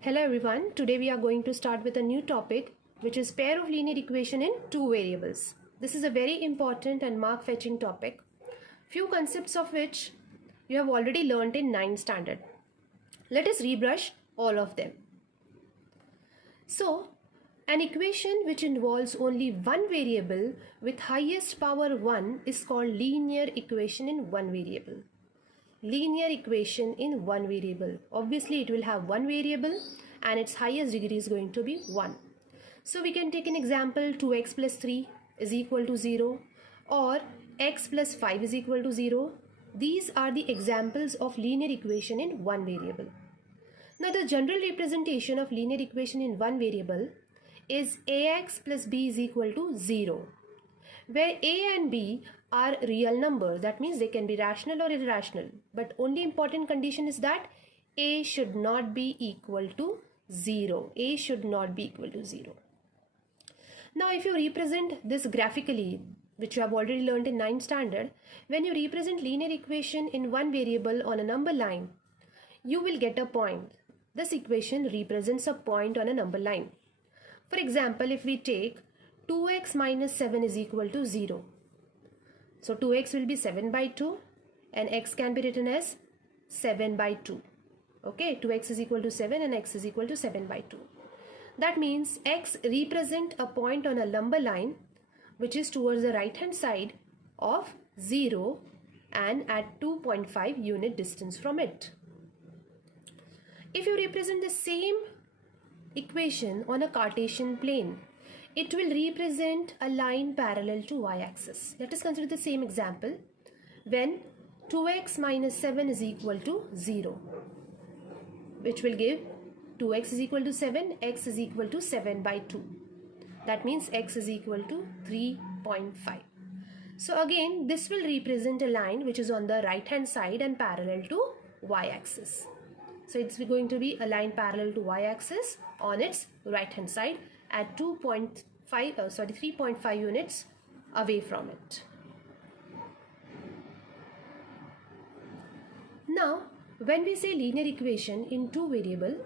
Hello everyone, today we are going to start with a new topic which is pair of linear equation in two variables. This is a very important and mark fetching topic, few concepts of which you have already learnt in 9th standard. Let us rebrush all of them. So, an equation which involves only one variable with highest power 1 is called linear equation in one variable. Linear equation in one variable. Obviously, it will have one variable and its highest degree is going to be 1. So, we can take an example 2x plus 3 is equal to 0 or x plus 5 is equal to 0. These are the examples of linear equation in one variable. Now, the general representation of linear equation in one variable is ax plus b is equal to 0, where a and b are real numbers. That means they can be rational or irrational, but only important condition is that a should not be equal to 0. A should not be equal to 0. Now, if you represent this graphically, which you have already learned in 9th standard, when you represent linear equation in one variable on a number line, you will get a point. This equation represents a point on a number line. For example, if we take 2x minus 7 is equal to 0. So 2x will be 7 by 2 and x can be written as 7 by 2. Okay, 2x is equal to 7 and x is equal to 7 by 2. That means x represent a point on a number line which is towards the right hand side of 0 and at 2.5 unit distance from it. If you represent the same equation on a Cartesian plane, it will represent a line parallel to y-axis. Let us consider the same example when 2x minus 7 is equal to 0, which will give 2x is equal to 7, x is equal to 7 by 2. That means x is equal to 3.5. So again, this will represent a line which is on the right hand side and parallel to y-axis. So it's going to be a line parallel to y-axis on its right hand side at 3.5 units away from it. Now, when we say linear equation in two variable,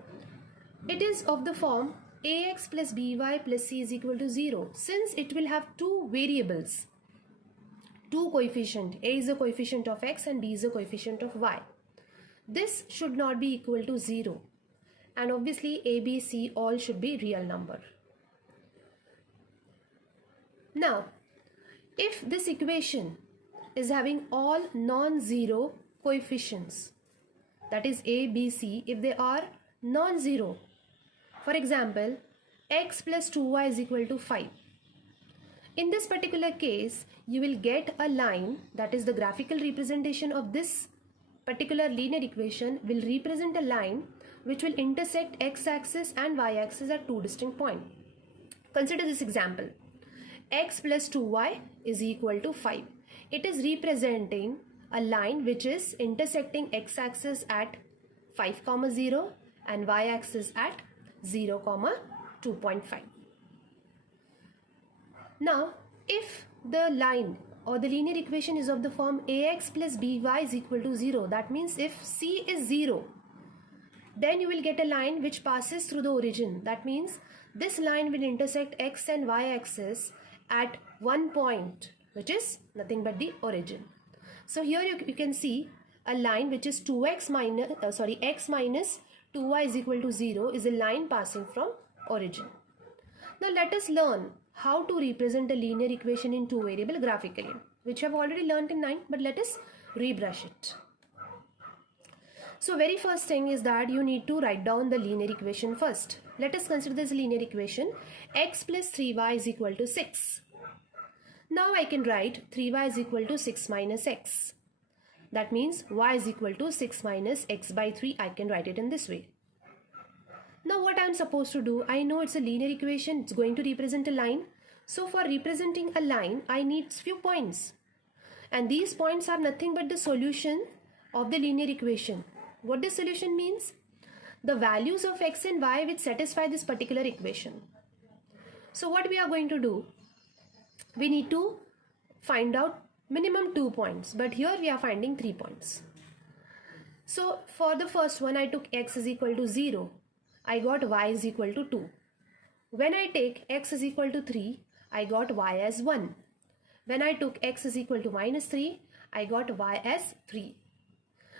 it is of the form ax plus by plus c is equal to 0. Since it will have two variables, two coefficient, a is a coefficient of x and b is a coefficient of y. This should not be equal to 0. And obviously a, b, c all should be real number. Now, if this equation is having all non-zero coefficients, that is a, b, c, if they are non-zero, for example, x plus 2y is equal to 5. In this particular case, you will get a line, that is the graphical representation of this particular linear equation will represent a line which will intersect x-axis and y-axis at two distinct points. Consider this example. X plus 2y is equal to 5. It is representing a line which is intersecting x-axis at 5, 0 and y-axis at 0, 2.5. Now, if the line or the linear equation is of the form ax plus by is equal to 0, that means if c is 0, then you will get a line which passes through the origin. That means this line will intersect x and y axis at one point, which is nothing but the origin. So here you can see a line which is x minus 2y is equal to 0 is a line passing from origin. Now let us learn how to represent a linear equation in two variable graphically, which you have already learned in 9, but let us rebrush it. So very first thing is that you need to write down the linear equation first. Let us consider this linear equation x plus 3y is equal to 6. Now I can write 3y is equal to 6 minus x. That means y is equal to 6 minus x by 3. I can write it in this way. Now what I am supposed to do, I know it's a linear equation, it's going to represent a line. So for representing a line, I need few points. And these points are nothing but the solution of the linear equation. What this solution means? The values of x and y which satisfy this particular equation. So what we are going to do? We need to find out minimum 2 points, but here we are finding 3 points. So for the first one, I took x is equal to 0 I got y is equal to 2. When I take x is equal to 3, I got y as 1. When I took x is equal to minus 3, I got y as 3.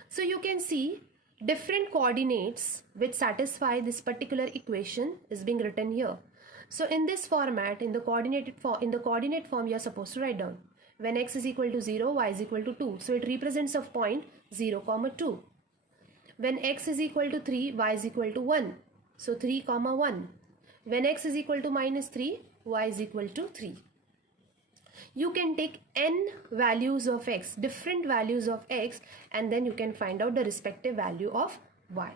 So you can see different coordinates which satisfy this particular equation is being written here. So in this format, in the coordinate form, you are supposed to write down when x is equal to 0, y is equal to 2. So it represents a point 0, 2. When x is equal to 3, y is equal to 1. So 3, 1. When x is equal to minus 3, y is equal to 3. You can take n values of x, different values of x, and then you can find out the respective value of y.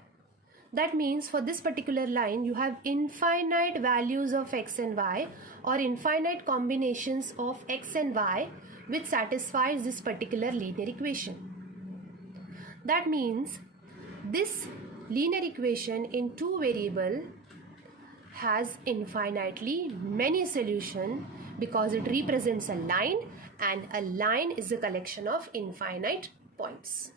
That means for this particular line, you have infinite values of x and y, or infinite combinations of x and y which satisfies this particular linear equation. That means this linear equation in two variable has infinitely many solutions because it represents a line, and a line is a collection of infinite points.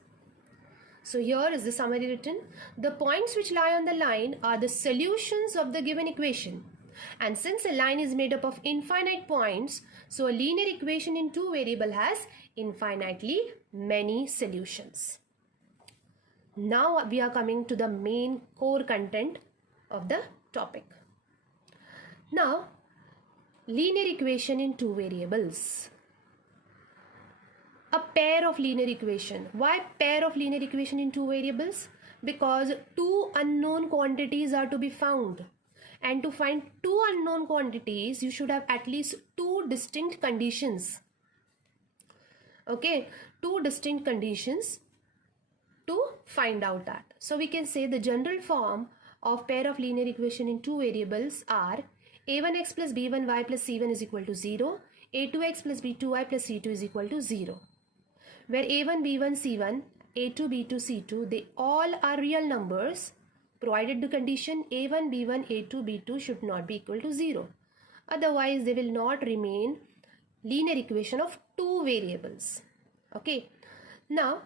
So here is the summary written. The points which lie on the line are the solutions of the given equation. And since a line is made up of infinite points, so a linear equation in two variable has infinitely many solutions. Now we are coming to the main core content of the topic. Now, linear equation in two variables. A pair of linear equation. Why pair of linear equation in two variables? Because two unknown quantities are to be found. And to find two unknown quantities, you should have at least two distinct conditions. Okay, two distinct conditions to find out that. So we can say the general form of pair of linear equation in two variables are a1x plus b1y plus c1 is equal to 0, a2x plus b2y plus c2 is equal to 0. Where a1, b1, c1, a2, b2, c2, they all are real numbers, provided the condition a1, b1, a2, b2 should not be equal to 0. Otherwise, they will not remain linear equation of two variables. Okay. Now,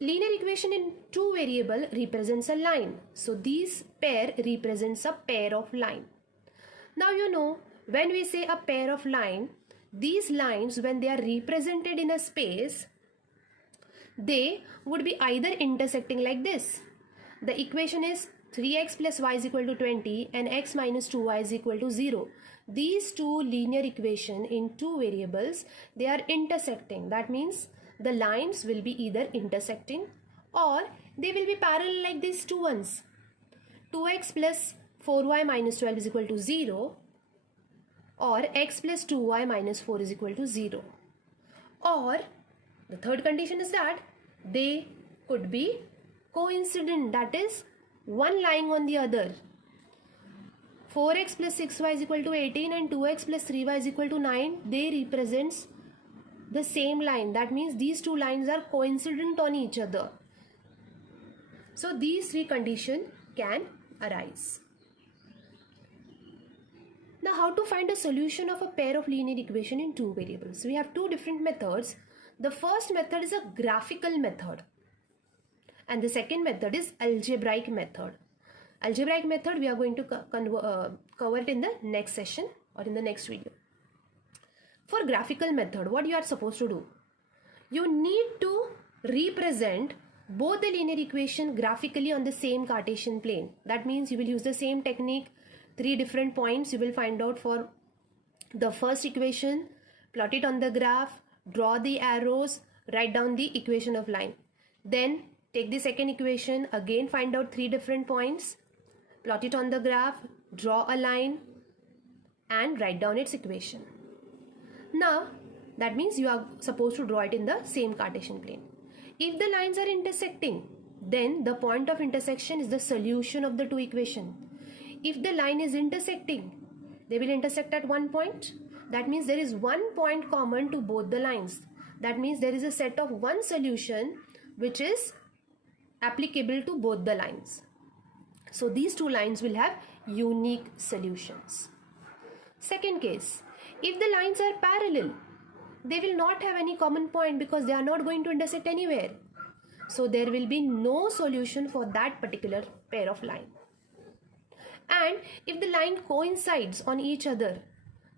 linear equation in two variable represents a line. So these pair represents a pair of line. Now you know, when we say a pair of line, these lines when they are represented in a space, they would be either intersecting like this. The equation is 3x plus y is equal to 20 and x minus 2y is equal to 0. These two linear equation in two variables, they are intersecting. That means the lines will be either intersecting or they will be parallel like these two ones. 2x plus 4y minus 12 is equal to 0, or x plus 2y minus 4 is equal to 0. Or the third condition is that they could be coincident, that is one lying on the other. 4x plus 6y is equal to 18 and 2x plus 3y is equal to 9. They represents the same line. That means these two lines are coincident on each other. So these three conditions can arise. Now how to find a solution of a pair of linear equation in two variables? We have two different methods. The first method is a graphical method and the second method is algebraic method. Algebraic method we are going to cover it in the next session or in the next video. For graphical method, what you are supposed to do? You need to represent both the linear equation graphically on the same Cartesian plane. That means you will use the same technique. Three different points you will find out for the first equation, plot it on the graph, draw the arrows, write down the equation of line. Then take the second equation, again find out three different points, plot it on the graph, draw a line and write down its equation. Now that means you are supposed to draw it in the same Cartesian plane. If the lines are intersecting, then the point of intersection is the solution of the two equations. If the line is intersecting, they will intersect at one point. That means there is one point common to both the lines. That means there is a set of one solution which is applicable to both the lines. So these two lines will have unique solutions. Second case, if the lines are parallel, they will not have any common point because they are not going to intersect anywhere. So there will be no solution for that particular pair of line. And if the line coincides on each other,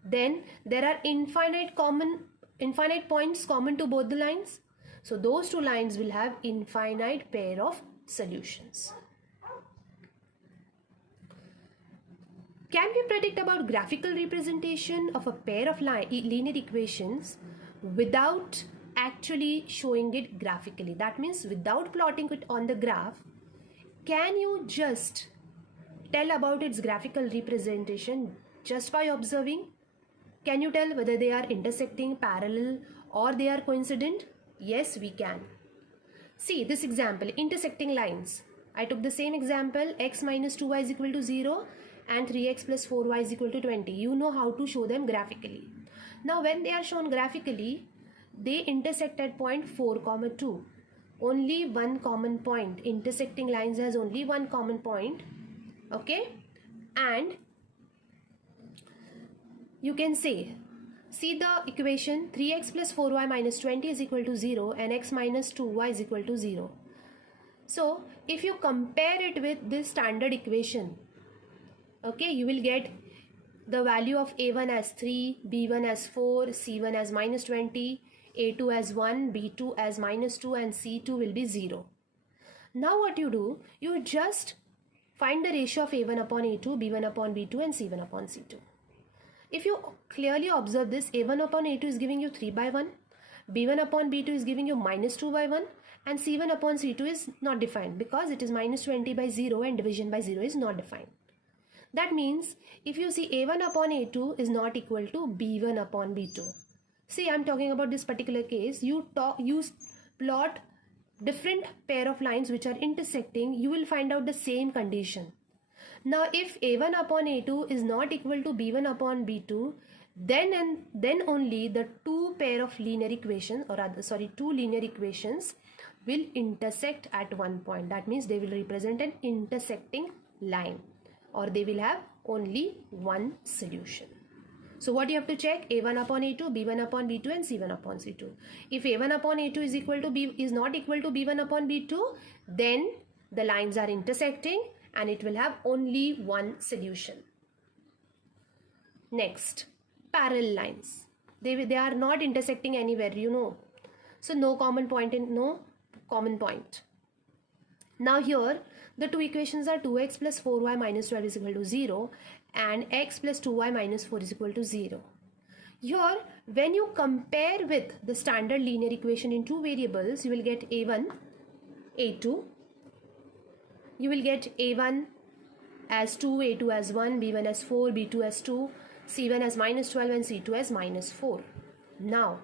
then there are infinite points common to both the lines. So those two lines will have infinite pair of solutions. Can we predict about graphical representation of a pair of linear equations without actually showing it graphically? That means without plotting it on the graph, can you just tell about its graphical representation just by observing? Can you tell whether they are intersecting, parallel, or they are coincident? Yes, we can. See this example, intersecting lines. I took the same example, x minus 2y is equal to 0 and 3x plus 4y is equal to 20. You know how to show them graphically. Now when they are shown graphically, they intersect at point 4, 2. Only one common point. Intersecting lines has only one common point. Okay, and you can see the equation 3x plus 4y minus 20 is equal to 0 and x minus 2y is equal to 0. So if you compare it with this standard equation, okay, you will get the value of a1 as 3, b1 as 4, c1 as minus 20, a2 as 1, b2 as minus 2 and c2 will be 0. Now what you do, you just find the ratio of a1 upon a2, b1 upon b2 and c1 upon c2. If you clearly observe this, a1 upon a2 is giving you 3 by 1, b1 upon b2 is giving you minus 2 by 1 and c1 upon c2 is not defined because it is minus 20 by 0 and division by 0 is not defined. That means if you see a1 upon a2 is not equal to b1 upon b2. See, I am talking about this particular case. You plot different pair of lines which are intersecting, you will find out the same condition. Now if a1 upon a2 is not equal to b1 upon b2, then only the two linear equations will intersect at one point. That means they will represent an intersecting line or they will have only one solution. So what you have to check? a1 upon a2, b1 upon b2 and c1 upon c2. If a1 upon a2 is not equal to b1 upon b2, then the lines are intersecting and it will have only one solution. Next, parallel lines. They are not intersecting anywhere, you know. So no common point and no common point. Now here the two equations are 2x plus 4y minus 12 is equal to 0 and x plus 2y minus 4 is equal to 0. Here when you compare with the standard linear equation in two variables, you will get a1, a2. You will get a1 as 2, a2 as 1, b1 as 4, b2 as 2, c1 as minus 12 and c2 as minus 4. Now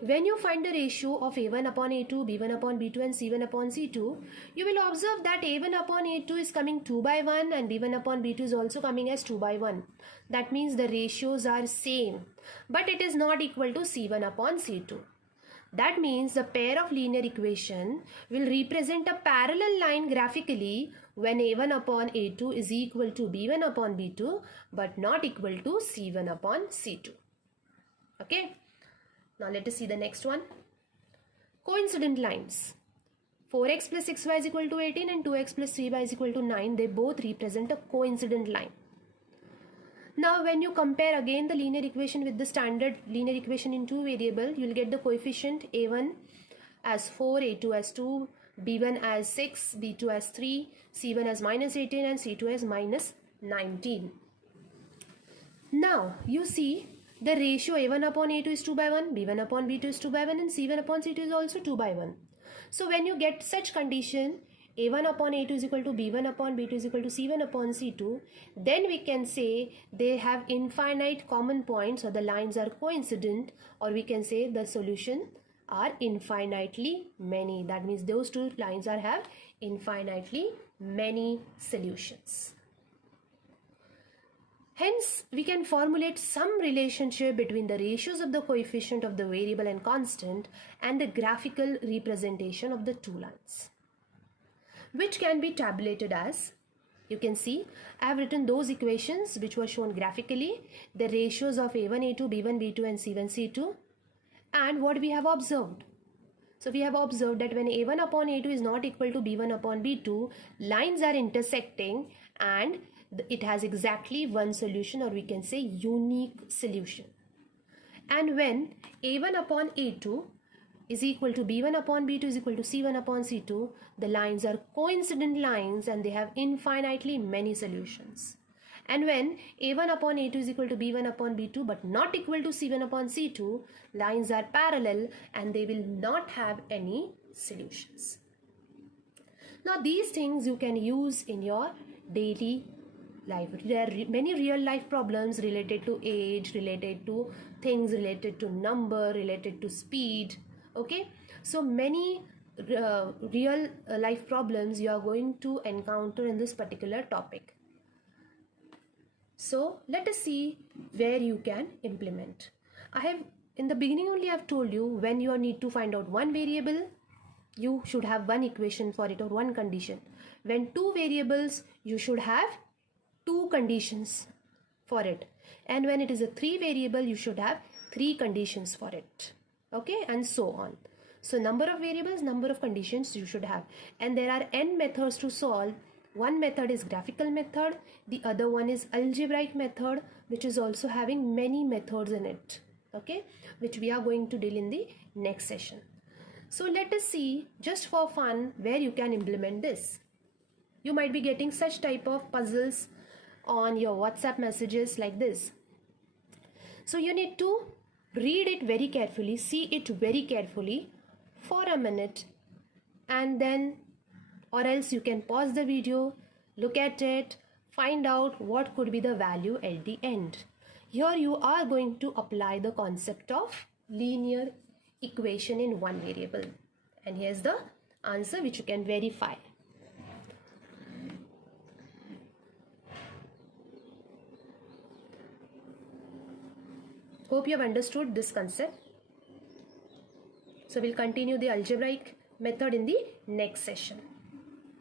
when you find the ratio of a1 upon a2, b1 upon b2 and c1 upon c2, you will observe that a1 upon a2 is coming 2 by 1 and b1 upon b2 is also coming as 2 by 1. That means the ratios are same, but it is not equal to c1 upon c2. That means the pair of linear equation will represent a parallel line graphically when a1 upon a2 is equal to b1 upon b2 but not equal to c1 upon c2. Okay. Now let us see the next one. Coincident lines. 4x plus 6y is equal to 18 and 2x plus 3y is equal to 9. They both represent a coincident line. Now when you compare again the linear equation with the standard linear equation in two variables, you will get the coefficient a1 as 4, a2 as 2, b1 as 6, b2 as 3, c1 as minus 18 and c2 as minus 19. Now you see the ratio a1 upon a2 is 2 by 1, b1 upon b2 is 2 by 1 and c1 upon c2 is also 2 by 1. So when you get such condition, a1 upon a2 is equal to b1 upon b2 is equal to c1 upon c2, then we can say they have infinite common points or the lines are coincident, or we can say the solution are infinitely many. That means those two lines have infinitely many solutions. Hence, we can formulate some relationship between the ratios of the coefficient of the variable and constant and the graphical representation of the two lines, which can be tabulated as, you can see, I have written those equations which were shown graphically, the ratios of a1, a2, b1, b2 and c1, c2, and what we have observed. So we have observed that when a1 upon a2 is not equal to b1 upon b2, lines are intersecting and it has exactly one solution, or we can say unique solution. And when a1 upon a2 is equal to b1 upon b2 is equal to c1 upon c2, the lines are coincident lines and they have infinitely many solutions. And when a1 upon a2 is equal to b1 upon b2 but not equal to c1 upon c2, lines are parallel and they will not have any solutions. Now these things you can use in your daily life. There are many real life problems related to age, related to things, related to number, related to speed. Okay, so many real life problems you are going to encounter in this particular topic. So let us see where you can implement. I have in the beginning only I have told you, when you need to find out one variable, you should have one equation for it or one condition. When two variables, you should have two conditions for it. And when it is a three variable, you should have three conditions for it. Okay, and so on. So number of variables, number of conditions you should have. And there are n methods to solve. One method is graphical method, the other one is algebraic method, which is also having many methods in it, okay, which we are going to deal in the next session. So let us see, just for fun, where you can implement this. You might be getting such type of puzzles on your WhatsApp messages like this. So you need to read it very carefully, see it very carefully for a minute, and then, or else you can pause the video, look at it, find out what could be the value at the end. Here you are going to apply the concept of linear equation in one variable. And here's the answer which you can verify. Hope you have understood this concept. So we'll continue the algebraic method in the next session.